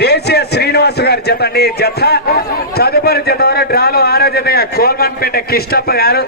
దేశీయ శ్రీనివాస్ గారి జత అండి. జత తదుపరి జత డ్రాలో ఆరో జతగా కోల్మన్పేట కిష్టప్ప గారు.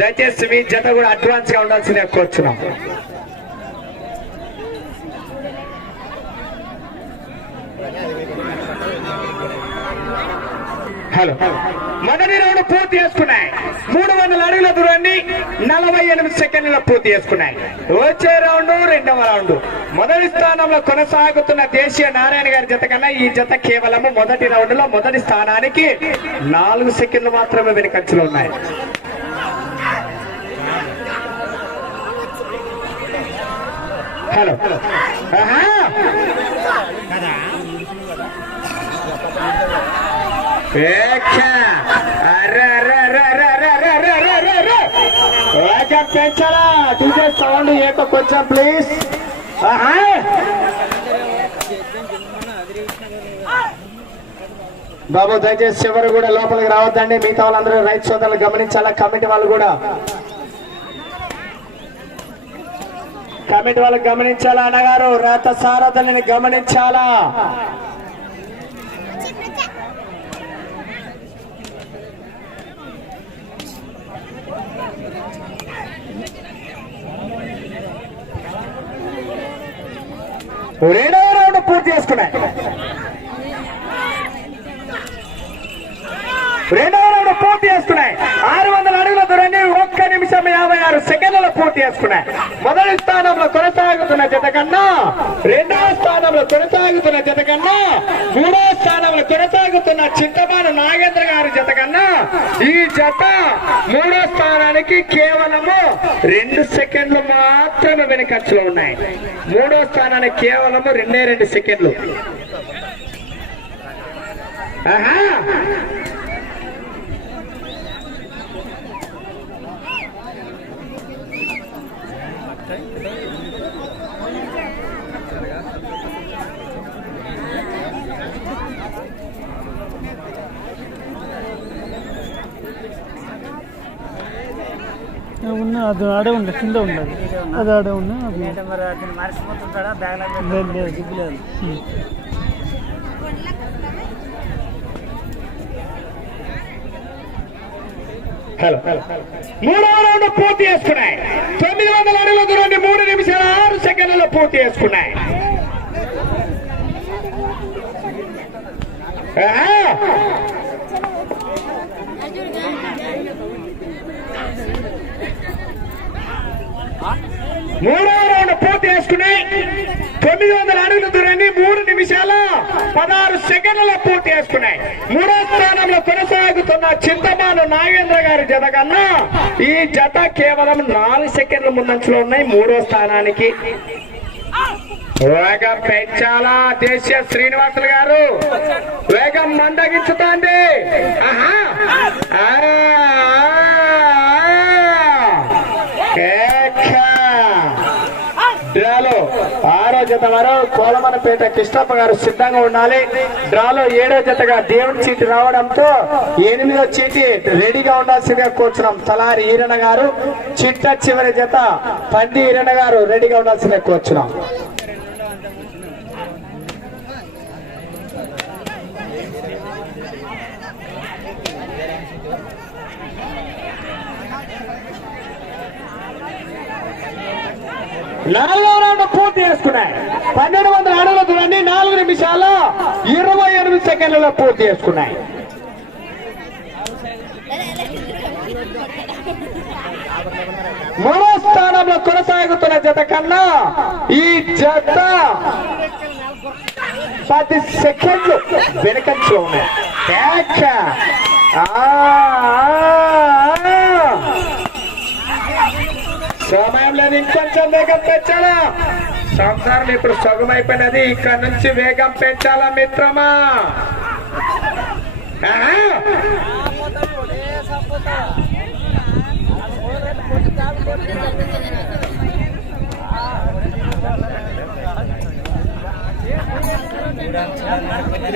దయచేసి మీ జత కూడా అడ్వాన్స్గా ఉండాల్సిందే కోరుచున్నాం. హలో. మొదటి రౌండ్ పూర్తి చేసుకున్నాయి. మూడు వందల అడుగుల దూరాన్ని నలభై ఎనిమిది సెకండ్ల పూర్తి చేసుకున్నాయి. వచ్చే రౌండ్ రెండవ రౌండ్ మొదటి స్థానంలో కొనసాగుతున్న దేశీయ నారాయణ గారి జత కన్నా ఈ జత కేవలం మొదటి రౌండ్లో మొదటి స్థానానికి నాలుగు సెకండ్లు మాత్రమే వెనుకంచులు ఉన్నాయి. హలో. అరే వేగం పెంచాలా డీజే సౌండ్ ఏక కొంచెం ప్లీజ్ బాబు దయచేసి ఎవరు కూడా లోపలికి రావద్దండి. మిగతా వాళ్ళందరూ రైతు సోదరులు గమనించాలా? కమిటీ వాళ్ళు కూడా. కమిటీ వాళ్ళు గమనించాలా? అన్నగారు రథ సారథులని గమనించాలా? రెండవ రౌండ్ పూర్తి చేసుకున్నాయి రెండవ రౌండ్ పూర్తి చేసుకున్నాయి ఆరు వందల అడుగుల దూరాన్ని ఒక్క నిమిషం యాభై ఆరు సెకండ్లలో పూర్తి చేసుకున్నాయి. మొదటి స్థానంలో కొనసాగుతున్న జత కన్నా రెండవ స్థానంలో కొనసాగుతున్న జత కన్నా మూడవ స్థానంలో కొనసాగుతున్న చింతమాన నాగేంద్ర గారి జత కన్నా ఈ జత మూడో స్థానానికి కేవలము రెండు సెకండ్లు మాత్రమే వెనుకంచులో ఉన్నాయి. మూడో స్థానానికి కేవలము రెండే రెండు సెకండ్లు. ఆహా ఉన్న అది ఆడే ఉండే కింద ఉండదు అది. ఆడే ఉన్నా అది. లేదు లేదు దిగులేదు హలో మూడవ రౌండ్ పూర్తి చేసుకున్నాయి. తొమ్మిది వందల అడుగుల దూరాన్ని మూడు నిమిషాల ఆరు సెకండ్లలో పూర్తి చేసుకున్నాయి! మూడవ రౌండ్ పూర్తి చేసుకుని తొమ్మిది వందల అడుగుల దూరాన్ని మూడు నిమిషాల పదహారు సెకండ్లలో పూర్తి చేసుకున్నాయి. మూడో స్థానంలో కొనసాగుతున్న చింతమాను నాగేంద్ర గారి జత కన్నా ఈ జత కేవలం నాలుగు సెకండ్ల ముందంచులో ఉన్నాయి. మూడో స్థానానికి వేగం పెంచాలా దేశీయ శ్రీనివాసులు గారు? వేగం మందగించుతాండి ఆహా! జత వారు కోలమనపేట కృష్ణప్ప గారు సిద్ధంగా ఉండాలి. డ్రాలో ఏడో జతగా దేవుని చీటి రావడంతో ఎనిమిదో చీటి రెడీగా ఉండాల్సిందిగా కూర్చున్నాం. తలారి ఈరణ గారు చిట్ట చివరి జత పంది ఈరణ గారు రెడీగా ఉండాల్సిందిగా కూర్చున్నాం. నాలుగో రౌండ్ పూర్తి చేసుకున్నాయి. పన్నెండు వందల అడుగుల దూరాన్ని నాలుగు నిమిషాల్లో ఇరవై ఎనిమిది సెకండ్లలో పూర్తి చేసుకున్నాయి. మూడో స్థానంలో కొనసాగుతున్న జత కన్నా ఈ జత పది సెకండ్లు వెనకంచు ఉన్నాయి. కానీ ఇంకొంచెం వేగం పెంచాలా? సంసారం ఇప్పుడు సగం అయిపోయినది ఇక్కడ నుంచి వేగం పెంచాలా మిత్రమా?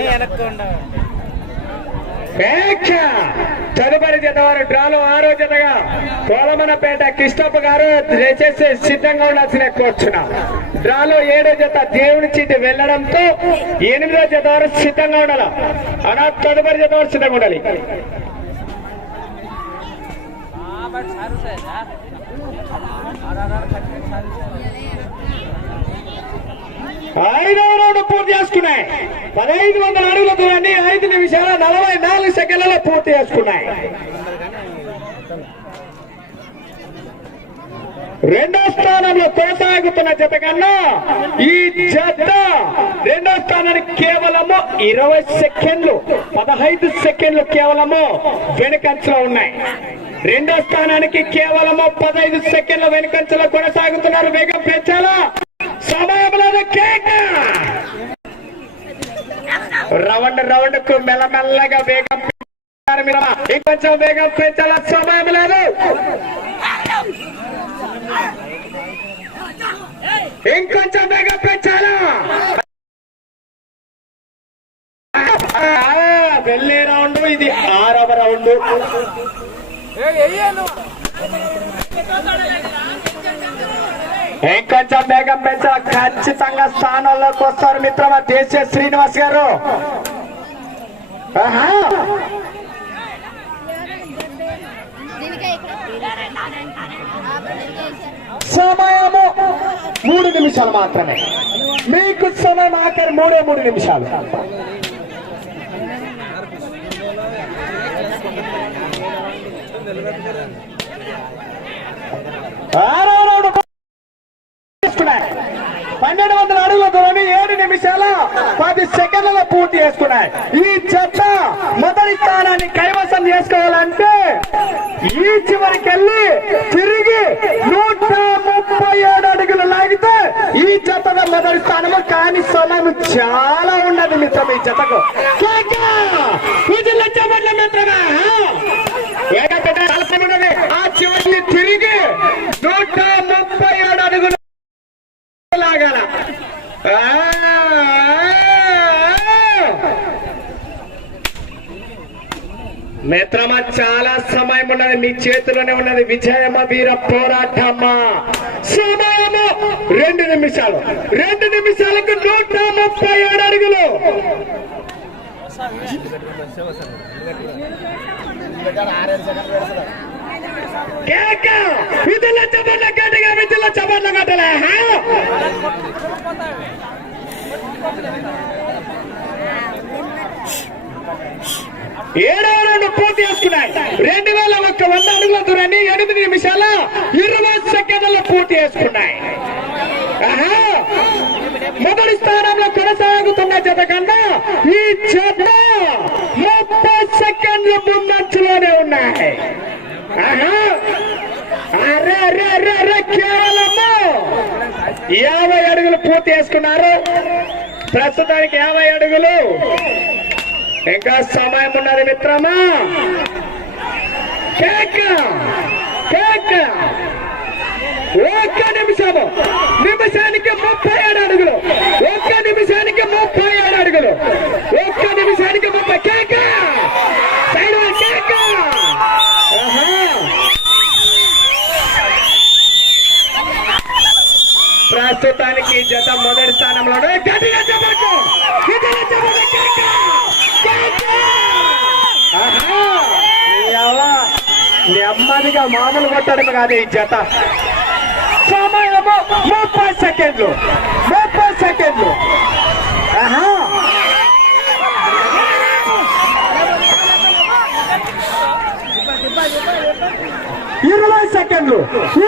వెనక్కుండా వెనక్కు తదుపరి జత వారు డ్రాలో ఆరో జతగా కోలమనపేట కిష్టప్ప గారు దయచేసి సిద్ధంగా ఉండాల్సిన కోర్చున డ్రాలో ఏడో జత దేవుని చీటి వెళ్ళడంతో ఎనిమిదో జత వారు సిద్ధంగా ఉండాలి అనా తదుపరి జత వారు సిద్ధంగా ఉండాలి ఐదవ రౌండ్ పూర్తి చేసుకున్నాయి. పదహైదు వందల అడుగుల దూరాన్ని ఐదు నిమిషాల నలభై నాలుగు సెకండ్లలో పూర్తి చేసుకున్నాయి. రెండో స్థానంలో కొనసాగుతున్న జత కన్నా ఈ జత రెండో స్థానానికి కేవలము ఇరవై సెకండ్లు పదహైదు సెకండ్లు కేవలము వెనుకంచలో ఉన్నాయి. రెండో స్థానానికి కేవలము పదహైదు సెకండ్ల వెనుకంచలో కొనసాగుతున్నారు వేగం పెంచాలా సమయంలో కేక. రౌండ్ రౌండ్కు మెల్లమెల్లగా వేగం ఇంకొంచెం వేగం పెంచాల? సమయం లేదు. ఇంకొంచెం వేగం పెంచాలా? ఆ, వెళ్ళే రౌండ్ ఇది. ఆరవ రౌండ్. ఇంకొంచెం వేగం పెంచాల ఖచ్చితంగా స్థానంలోకి వస్తారు మిత్రమా దేశ శ్రీనివాస్ గారు. సమయము మూడు నిమిషాలు మాత్రమే. మీకు సమయం ఆఖరి మూడే మూడు నిమిషాలు. ఆరో రౌండ్ చేసుకున్నాయి పన్నెండు వందల అడుగుల దూరాన్ని ఏడు నిమిషాల పది సెకండ్లలో పూర్తి చేసుకున్నాయి. ఈ చెత్త మొదటి స్థానాన్ని కైవసం చేసుకోవాలంటే ఈ చివరికెళ్ళి తిరిగి నూట ముప్పై ఏడు అడుగులు లాగితే ఈ చెత్త మొదటి స్థానము. కానీ సమయం చాలా ఉన్నది మిత్రం ఈ చెత్తకు. కేక! చెప్పండి మిత్రమా ఏకంటే చాలా సమయం ఉన్నది. ఆ చివరిని తిరిగి నూట ముప్పై ఏడు అడుగులు లాగాల ఆ! మిత్రమా చాలా సమయం ఉన్నది. మీ చేతిలోనే ఉన్నది. విజయమ వీర పోరాటమా? సమయము రెండు నిమిషాలు. రెండు నిమిషాలకు నూట ముప్పై ఏడు అడుగులు. విధుల చబర్ల గట్టిగా విధుల చబర్ల గట్టలే. హా? ఏడవ రెండు పూర్తి చేసుకున్నాయి రెండు వేల ఒక్క వంద అడుగుల దూరాన్ని ఎనిమిది నిమిషాల ఇరవై సెకండ్లలో పూర్తి చేసుకున్నాయి ఆహా! మొదటి స్థానంలో కొనసాగుతున్న జత కన్నా ఈ జత ముప్పై సెకండ్ల ముందంచులోనే ఉన్నాయి ఆహా! అరే అరే అరే అరే కేవలము యాభై అడుగులు పూర్తి చేసుకున్నారు ప్రస్తుతానికి యాభై అడుగులు ఇంకా సమయం ఉన్నది మిత్రమా? కేక! కేక! ఒక్క నిమిషము. నిమిషానికి ముప్పై ఏడు అడుగులు. ఒక్క నిమిషానికి ముప్పై ఏడు అడుగులు. ఒక్క నిమిషానికి ముప్పై కేక! సైడ్ కేక! ప్రస్తుతానికి జత మొదటి స్థానంలో గట్టిగా చెప్పచ్చు. గట్టిగా చెప్పండి కేక! నెమ్మదిగా మామూలు కొట్టడం కాదు ఈ జత. సమయము ముప్పై సెకండ్లు. ముప్పై సెకండ్లు. ఆహా. ఇరవై సెకండ్లు ఇరవై సెకండ్లు.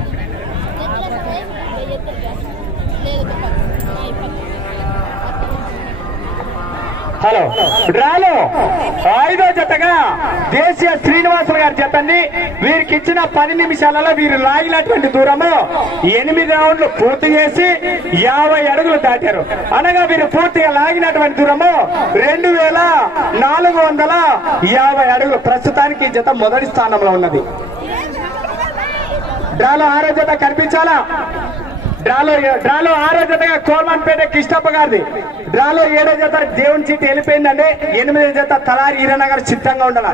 హలో. డ్రాలో ఐదో జతగా దేశీయ శ్రీనివాసులు గారి చెప్పండి వీరికి ఇచ్చిన పది నిమిషాలలో వీరు లాగినటువంటి దూరము ఎనిమిది రౌండ్లు పూర్తి చేసి యాభై అడుగులు దాటారు. అనగా వీరు పూర్తిగా లాగినటువంటి దూరము రెండు వేల నాలుగు వందల యాభై అడుగులు. ప్రస్తుతానికి జత మొదటి స్థానంలో ఉన్నది. డ్రాలో ఆరో జత కనిపించాలా? డ్రాలో డ్రాలో ఆరో జతగా కోల్మన్పేట కృష్ణప్ప గారిది. డ్రాలో ఏడో జత దేవుని చీటి వెళ్ళిపోయిందండి. ఎనిమిదో జత తలారి ఈరనగర్ సిద్ధంగా ఉండాలి.